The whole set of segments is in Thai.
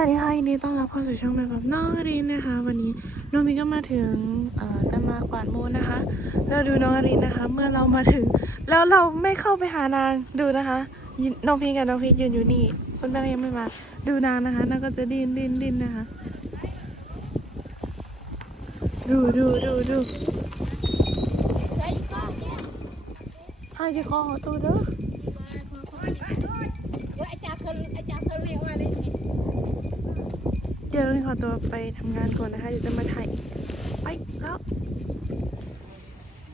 วัสดีค่ะยินดีต้อนรับเข้าสู่ช่องแบบน้องอรินนะคะ วันนี้น้องมีก็มาถึงจะมากวาดมูลนะคะ เราดูน้องอรินนะคะ เมื่อเรามาถึง แล้วเราไม่เข้าไปหานางดูนะคะน้องพีกับน้องพียืนอยู่นี่คนแม่ยังไม่มาดูนางนะคะนางก็จะดิ้นดิ้นดิ้นนะคะ ดูดูดูดูให้ที่คอตัวเด้ออาจารย์เคยอาจารย์เคยเรียกว่าอะไร ดี๋ยวเราขอตัวไปทำงานก่อนนะคะเดี๋ยวจะมาถ่ายไปแล้ว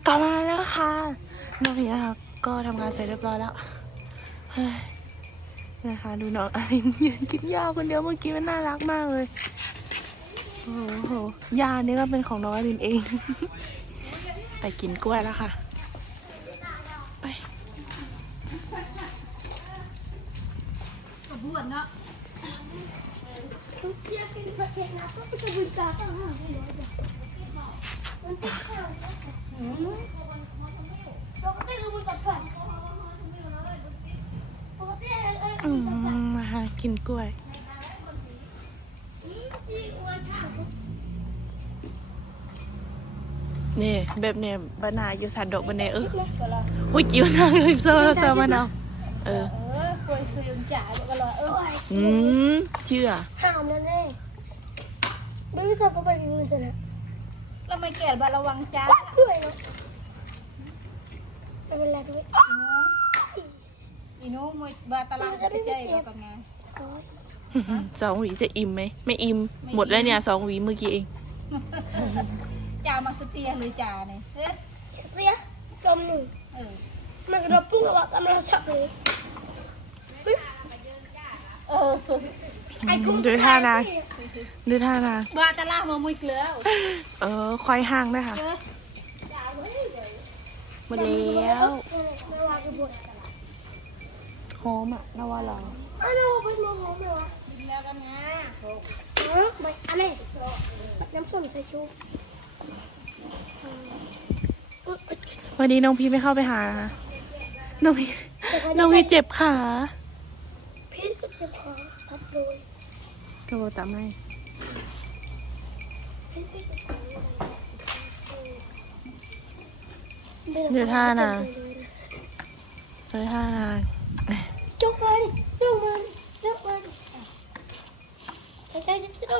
กลับมาแล้วค่ะน้องเฮียค่ะก็ทำงานเสร็จเรียบร้อยแล้วนะคะดูน้องอลินยืนกินยาคนเดียวเมื่อกี้มันน่ารักมากเลยโอ้โหยานี่ก็เป็นของน้องอลินเอง ไปกินกล้วยแล้วค่ะ ไป บวชเนาะ อืมมาหากินกล้วย นี่แบบเนี่ยบานาอยู่สันดอกบันเนเอออุ้ยกิ้วนางเลยเซอร์เซอร์มานาวเออเออคุยคุยจ่ายก็รอเออ อืมเชื่อห้ามนั่นเอง ไม่รู้สึกว่าไปมีมือเสร็จแล้วเราไม่แก่บาระวังจ้าก็ด้วยเนาะไม่เป็นไรด้วยอีนู้มวยบาตลาดไปใจเรากับไงโอ้ยสองหวีจะอิ่มไหมไม่อิ่มหมดแล้วเนี่ยสองหวีเมื่อกี้เองจ่ามาสเตียหรือจ่าเนี่ยเอ๊ะสเตียลมหนึ่งเออมันกระปุ้งกับว่ามันระชับเลยเออไอ้กุ้ง ดูท่านางดูท่านางบาตลาดมามวยเกลือเออควายห่างด้วยค่ะเออหมดแล้วไม่ว่าจะบวชหอมอะนว่าเราอ้าวไปมองหอมเลยวะแล้วกันไงเออไม่อันนี้น้ำส้มใส่ชูวันนี้น้องพี่ไม่เข้าไปหานะคะน้องพี่น้องพี่เจ็บขา พี่ก็จะขอทับโดย โตตามให้พี่ก็จะขอดูท่านางดูท่านางจกมาดิจกมาดิจกมาดิใครๆจะโ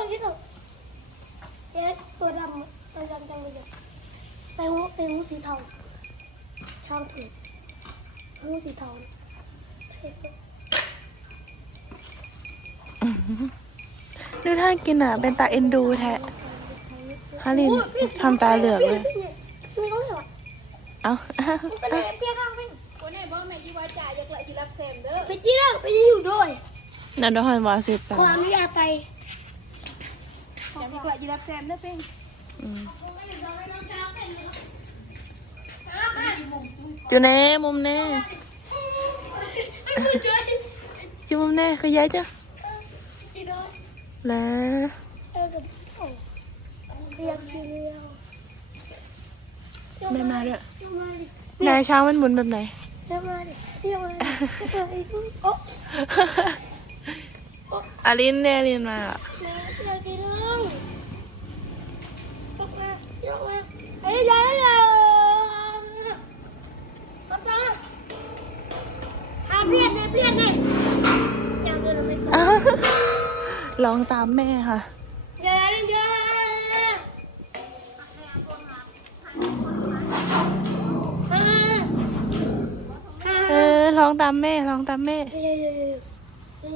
ดนที่หนูเจ๊ตัวดำตัวดำจังเลยไปหูไปหูสีเทาช่างถูกหูสีเทาดูท่ากินอะ เป็นตาเอ็นดูแท้ฮารินทำตาเหลือกเลยไม่ต้องเหรอเอ้าเป็นอะไรเพี้ยข้างไปคนไหนบอกแม่ยี่ว่าจ่าอยากเลยจีรับเซมเด้อไปจี้แล้วไปอยู่ด้วยนันดอนวาสิบสาขอมอนุญาตไปอยากให้เกลือจีรับเซมเด้อเป้งอืมอยู่แน่มุมแน่อยู่มุมแน่คือย้ายจ้ะ แล้วเออกับเรียกทีเดียวไม่มาด้วยเรียกมาดินายช้างมันหมุนแบบไหนเรียกมาดิเรียกมาดิเออไอ้ทุกโอ๊ะอารินเนี่ยอารินมาอะเรียกทีเดียวยกมายกมาเฮ้ยย้ายเลย ร้องตามแม่ค่ะเย้เย้เออร้องตามแม่ร้องตามแม่เย้เย้เย้อื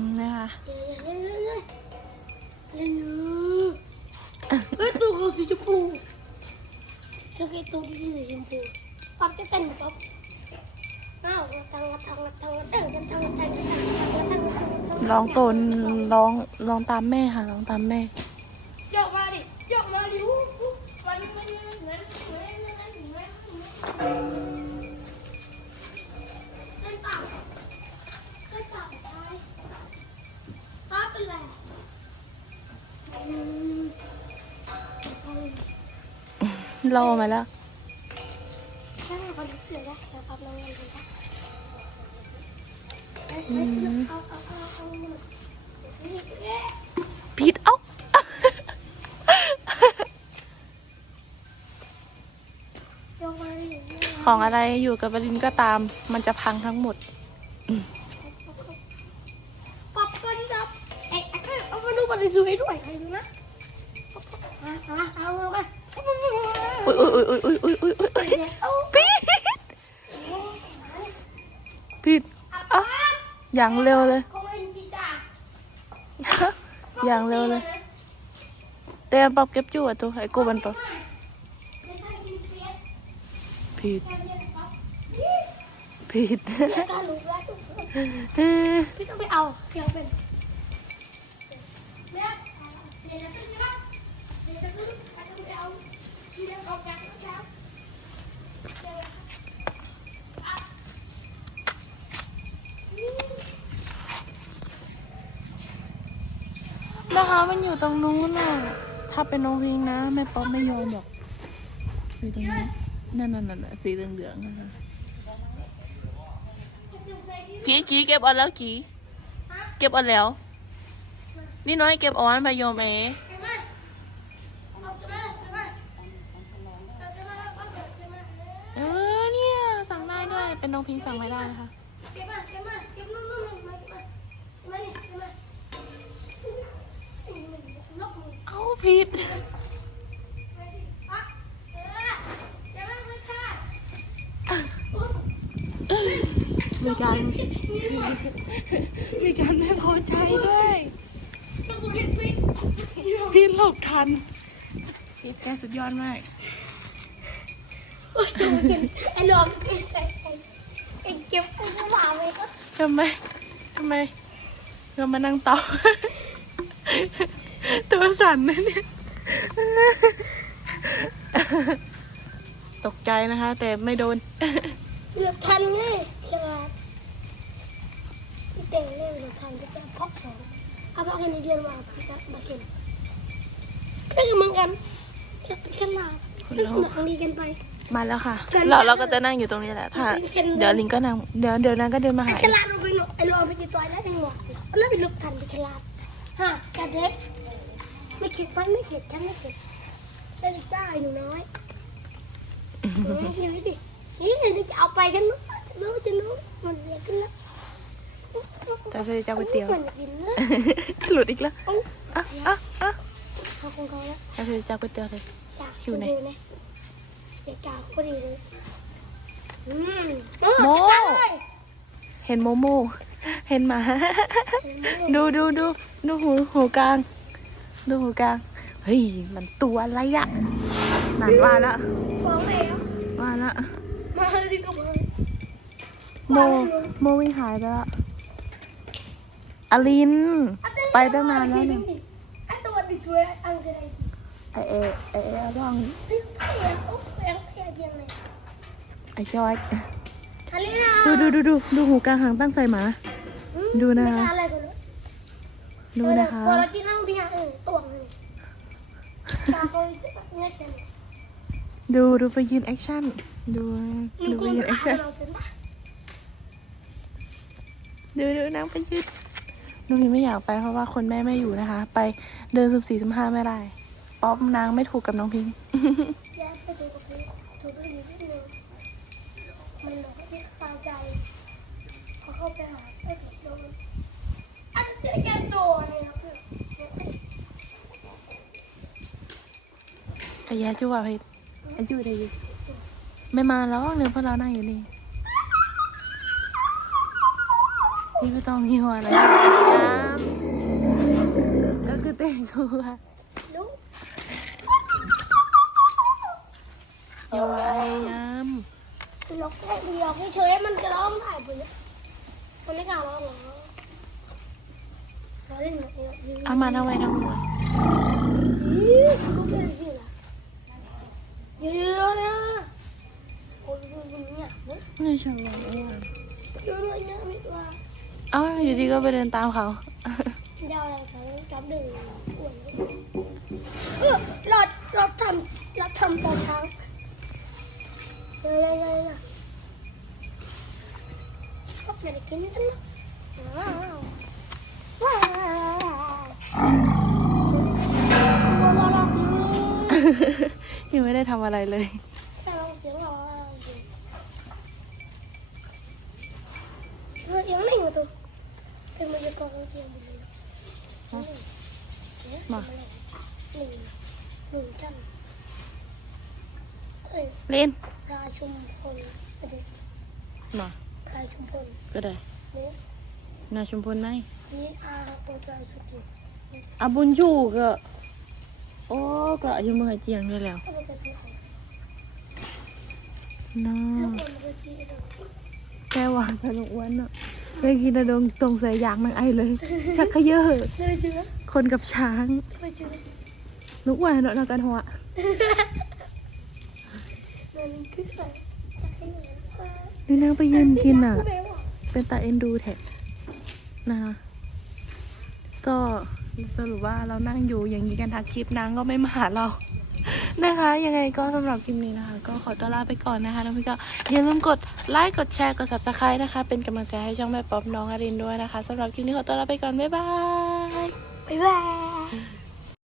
มนะคะเฮ้ยตัวเขาสีชมพูสเก็ตตัวนี้สีชมพูปั๊บจะกันปั๊บอ้าวทางทางทางเออทางทางทางทางทาง ร้องตนร้องร้องตามแม่ค่ะร้องตามแม่ยกมาดิยกมาดิวันนี้มันมันเหมือนเหมือนเหมือนเหมือนเหมือนเล่นต่ำเล่นต่ำตายป้าเป็นไรอมรอมาแล้วใช่คนเสือนะแล้วปั๊บน้องเงินคนะ ผิดเอ้าของอะไรอยู่กับบรินก็ตาม มันจะพังทั้งหมดปอบกันจับเอ้เอามาดูบริสุทธิ์ให้ด้วยใครดูนะเอามาอุ้ยอุ้ยอุ้ยอุ้ยอุ้ยอุ้ยอุ้ยผิดผิดอะอย่างเร็วเลย อย่างเร็วเลย แต่ปอบเก็บจู่อะตัวไอ้กูมันปอบผิด ผิดพี่ต้องไปเอาเพียงเป็นเนี่ยเดี๋ยวจะขึ้นนะเดี๋ยวจะขึ้นอาจจะไปเอาที่เดินออกจากแล้ว นะคะมันอยู่ตรงนู้นน่ะ ถ้าเป็นน้องพิงนะแม่ป๊อปไม่ยอมหรอกอยู่ตรงนี้นั่นนั่นนั่นสีเหลืองๆนะคะพี่จีเก็บเออนแล้วจีเก็บเออนแล้ว นี่น้อยเก็บเออนไปยอเห็นไหมเอเอเอเออเนี่ยสั่งได้ด้วย เป็นน้องพิงสั่งไม่ได้นะคะ ผิดอะเออเก็บมาเลยค่ะมีการ มีการไม่พอใจด้วยต้องเก็บปิดพี่หลบทันพี่แกสุดยอดมากโอ้ยจะมากินไอ้หลอมไอ้ไอ้ไอ้เก็บไอ้หลาเลยก็ทำไม ทำไมเรามานั่งต่อ ตัวสั่นนะเนี่ยตกใจนะคะ แต่ไม่โดนเหลือทันไงฉลาดพี่เต่งเนี่ยเหลือทันก็จะพอกสองเอาพอกแค่นี้เดือนมาพี่จะมาเก็บเพื่อนเหมือนกันเป็นฉลาดคนเป็นเราสมองดีกันไปมาแล้วค่ะฉันเราเราก็จะนั่งอยู่ตรงนี้แหละถ้าฉันเดี๋ยวลิงก็นั่งเดี๋ยวเดี๋ยวนางก็เดินมาไอ้หาฉลาดลงไปหนกไอ้รอไปกี่ตัวแล้วยังหมดแล้วไปลุกทันไปฉลาดฮะจัดเล็ก ไม่เข็ดฟันไม่เข็ดฉันไม่เข็ดได้ดิจ้าไอ้หนูน้อยนี่นี่ดินี่เดี๋ยวจะเอาไปกันนู้นู้จะนู้มันเรียกกันแล้วแต่เธอจะเอาก๋วยเตี๋ยวมันกินนะหลุดอีกแล้วเอ้าอะอะอะเขาคงเขาแล้วแต่เธอจะเอาก๋วยเตี๋ยวเลยจากอยู่ไหนดูนะเดี๋ยวจากพอดีเลยอืมโมจัดการเลยเห็นโมโม เห็นหมา ดูดูดูดูหูหูกลาง ดูหูกลางเฮ้ย มันตัวอะไรอะนั่นว่าละฟ้องแล้วว่าละมาดิกับมึงโมโมวิ่งหายไปละอลิน ไปตั้งนานแล้วเนี่ยไอ้สวัสดีสวยอังกฤษไอเอไอเอบ้องไอ้เพียงโอ้เพียงเพียงเพียงเลยไอจอยอะไรนะดูดูดูดูดูหูกลางหางตั้งใส่หมา ดูนะ ดูนะคะ พอเรากินนั่งที่หางเออตัวมันตาเขาเงี้ยจังดูดูไปยืนแอคชั่น ดูมันดูกไปลัวยืนแอคขาชั่นเราเป็นปะดูดูนางไปยืดน้องพิมไม่อยากไปเพราะว่าคนแม่ไม่อยู่นะคะ ไปเดินสุบสี่สุบห้าไม่ได้ ป๊อปนางไม่ถูกกับน้องพิงแย่ไปดูกับพี่ถูกไปอยู่ที่นึงมันแบบที่ตายใจพอเข้าไปหาไอ้โดน ขยะจุ๊บเพชรอายุได้อยิไม่มาแล้วเนี่ยเพราะเรานั่งอยู่นี่พี่ไม่ต้องหิวอะไรก็คือเต้นกูอะอย่าไว้งามล็อกแค่เดียวเฉยมันจะร้องถ่ายไปมันไม่กล้าร้องหรอ เราเล่นแบบนี้เอามาทำไมทำไมก็เป็นสิล่ะเยอะๆนะคนคนเนี่ยไม่ชอบอ้วนเยอะเลยนะมิว่าเอ้าอยู่ดีก็ไปเดินตามเขายาวอะไรเขาจับดึงอ้วนเออหลอดหลอดทำหลอดทำตอช้าเลยเยเลยเลยก็ไม่ได้กินกันนะ ยังไม่ได้ทำอะไรเลยแต่เราเสียงรอเราเสียงไม่มาตัวเป็นมือกองเกียร์มาหนึ่งหนึ่งจังเล่นราชุมพลมาราชุมพลก็ได้นาชุมพลไหมนี่อาบุญจูก็ อ้ก็อายุเมื่อเจียงได้แล้วน้าแล้วคนก็ที่เราแก้วานสนุกวันเนาะได้กินระดงตรงใส่ยางนางไอเลยชักขยเยอะคนกับช้างไปเจอนุกวันเนาะนกันหัวมันคืออะไรให้เหลือว่านี่นางไปยืนกินอะ เป็นตาเอ็นดูแท็กนะคะก็ สรุปว่าเรานั่งอยู่อย่างนี้กันทักคลิปนางก็ไม่มาหาเรานะคะ ยังไงก็สำหรับคลิปนี้นะคะ ก็ขอตัวลาไปก่อนนะคะแล้วพี่ก็อย่าลืมกดไลค์กดแชร์กด subscribe นะคะ เป็นกำลังใจให้ช่องแม่ป๊อปน้องอารินด้วยนะคะสำหรับคลิปนี้ขอตัวลาไปก่อน บ๊ายบาย บ๊ายบาย